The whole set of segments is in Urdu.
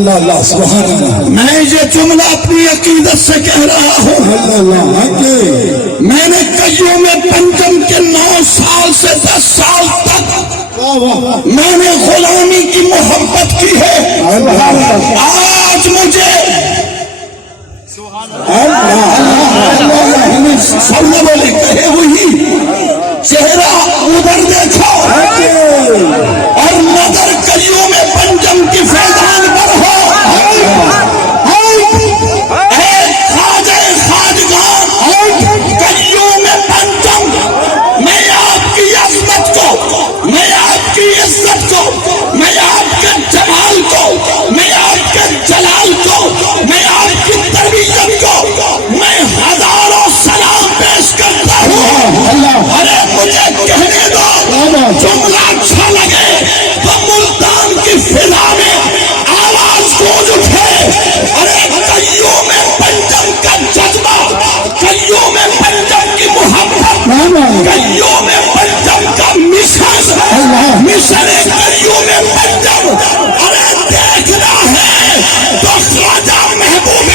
اللہ اللہ سبحان اللہ. میں یہ جملہ اپنی عقیدت سے کہہ رہا ہوں. میں نے قیوم پنجم کے 9 سال سے 10 سال تک میں نے غلامی کی محبت کی ہے. آج مجھے سامنے والے کہے ہوئی چہرہ ادھر دیکھو اور نظر قیوم پنجم کی فیضان پر ہو. اے خواجہ خواجگان قیوم پنجم، میں آپ کی عظمت کو، میں آپ کی عزت کو، میں آپ کے جمال کو، میں آپ کے جلال کو، میں آپ کی تربیت کو میں ہزاروں سلام پیش کرتا ہوں. ارے مجھے کہنے دو، جملہ اچھا لگے تو ملتان کی فضا میں آواز گونج اٹھے. ارے قیوم پنجم کا جذبہ، قیوم پنجم کی محبت، قیوم پنجم کا مشن قیوم پنجم. ارے دیکھنا ہے تو خواجہ محبوب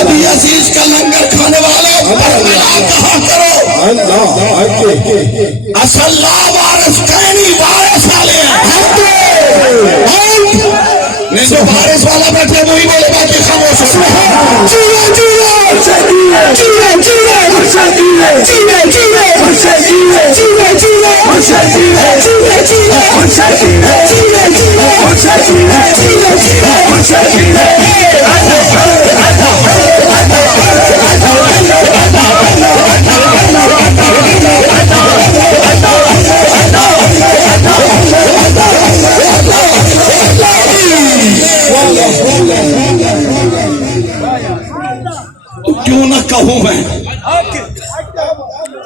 ابھی عزیز کا لنگر کھانے والے کہا کرو اصل لا وارث کہنی وارث والے نہیں جو وارث والا بیٹھے وہی بولے باقی خاموش. کیوں نہ کہوں میں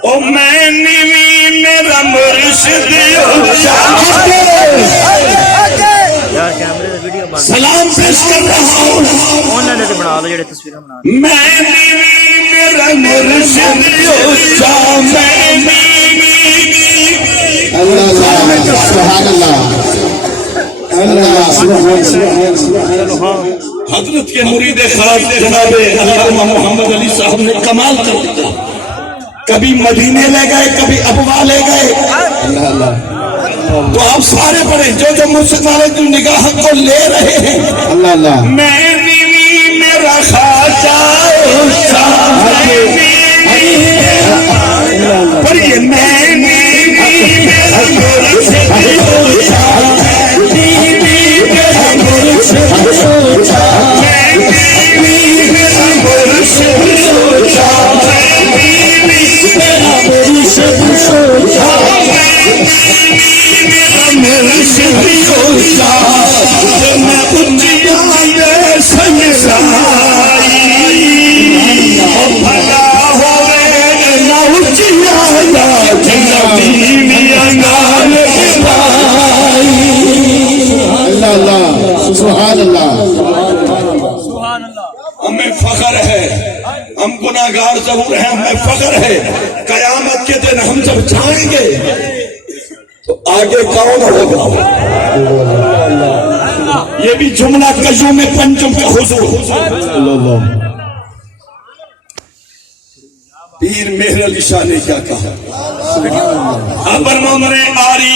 او میں نیوی میرا مرشد سلام پیش کر رہا ہوں. میں نیوی میرا مرشد حضرت کے مرید خاص جناب علامہ محمد علی صاحب نے کمال کر دیا. کبھی مدینے لے گئے، کبھی ابوا لے گئے. تو آپ سارے پڑھیں جو مرشد والے کی نگاہ کو لے رہے ہیں. میں نیوی میرا خواجہ پڑھیے میں نیوی میرا مرشد ہمیں فخر ہے، ہم گناہگار ضرور ہیں، ہمیں فخر ہے. قیامت کے دن ہم جب جائیں گے تو آگے کون ہوگا؟ یہ بھی جملہ قیوم پنجم کا حضور پیر مہر علی شاہ نے کیا کہا؟ ابر ممرے آری